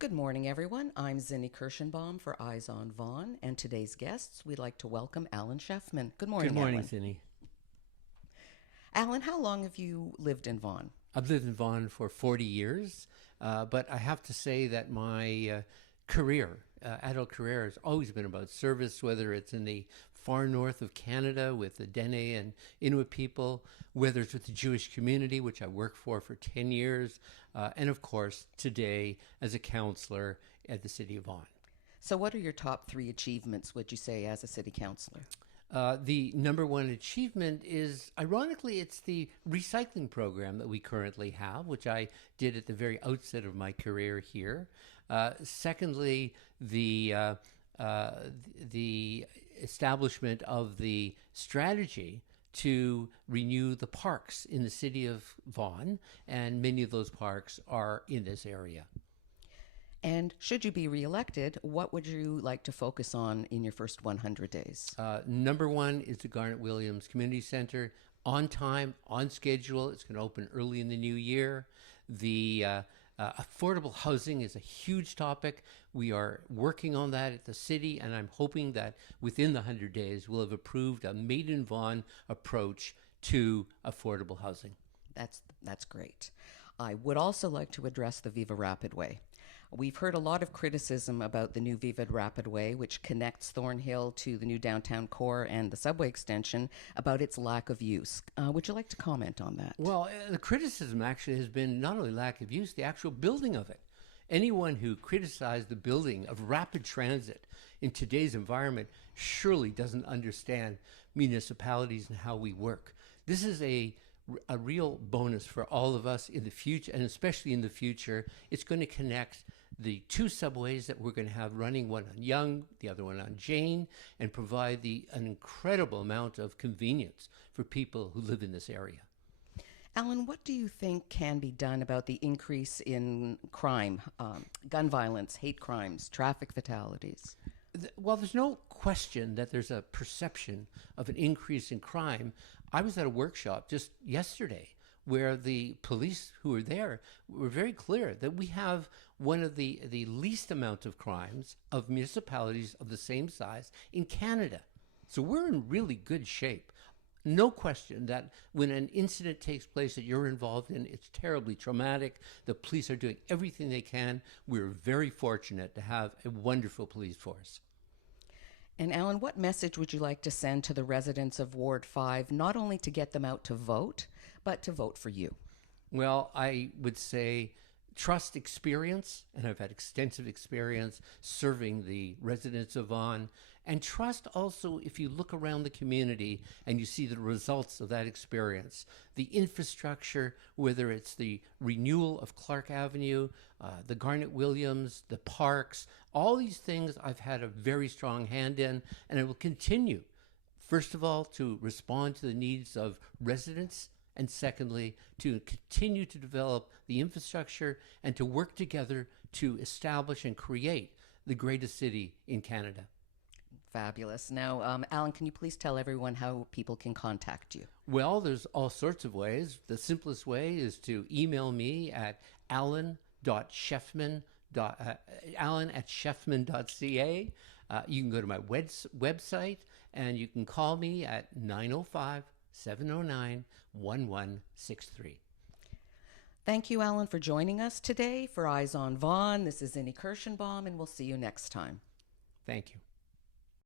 Good morning, everyone. I'm Zinni Kirschenbaum for Eyes on Vaughan, and today's guests, we'd like to welcome Alan Shefman. Good Good morning, morning, Alan. Cindy. Alan, how long have you lived in Vaughan? I've lived in Vaughan for 40 years, but I have to say that my career, adult career, has always been about service, whether it's in the far north of Canada with the Dene and Inuit people, whether it's with the Jewish community, which I worked for 10 years, and of course, today as a counselor at the City of Vaughan. So, what are your top three achievements, would you say, as a city councillor? The number one achievement is, ironically, it's the recycling program that we currently have, which I did at the very outset of my career here. Secondly, the establishment of the strategy to renew the parks in the city of Vaughan, and many of those parks are in this area. And should you be reelected, what would you like to focus on in your first 100 days? Number one is the Garnet Williams Community Center, on time, on schedule. It's going to open early in the new year. The affordable housing is a huge topic. We are working on that at the city, and I'm hoping that within the 100 days we'll have approved a Made in Vaughan approach to affordable housing. That's great. I would also like to address the Viva Rapid Way. We've heard a lot of criticism about the new Viva Rapid Way, which connects Thornhill to the new downtown core and the subway extension, about its lack of use. Would you like to comment on that? Well, the criticism actually has been not only lack of use, the actual building of it. Anyone who criticized the building of rapid transit in today's environment surely doesn't understand municipalities and how we work. This is a real bonus for all of us in the future, and especially in the future. It's going to connect the two subways that we're going to have running, one on Yonge, the other one on Jane, and provide an incredible amount of convenience for people who live in this area. Alan, what do you think can be done about the increase in crime, gun violence, hate crimes, traffic fatalities? Well, there's no question that there's a perception of an increase in crime. I was at a workshop just yesterday where the police who were there were very clear that we have one of the least amount of crimes of municipalities of the same size in Canada. So we're in really good shape. No question that when an incident takes place that you're involved in, it's terribly traumatic. The police are doing everything they can. We're very fortunate to have a wonderful police force. And Alan, what message would you like to send to the residents of Ward 5, not only to get them out to vote, but to vote for you? Well, I would say trust experience, and I've had extensive experience serving the residents of Vaughan, and trust also if you look around the community and you see the results of that experience. The infrastructure, whether it's the renewal of Clark Avenue, the Garnet Williams, the parks, all these things I've had a very strong hand in, and I will continue, first of all, to respond to the needs of residents, and secondly, to continue to develop the infrastructure and to work together to establish and create the greatest city in Canada. Fabulous. Now, Alan, can you please tell everyone how people can contact you? Well, there's all sorts of ways. The simplest way is to email me at alan@shefman.ca. You can go to my website, and you can call me at 905-709-1163. Thank you, Alan, for joining us today for Eyes on Vaughan. This is Zinni Kirschenbaum, and we'll see you next time. Thank you.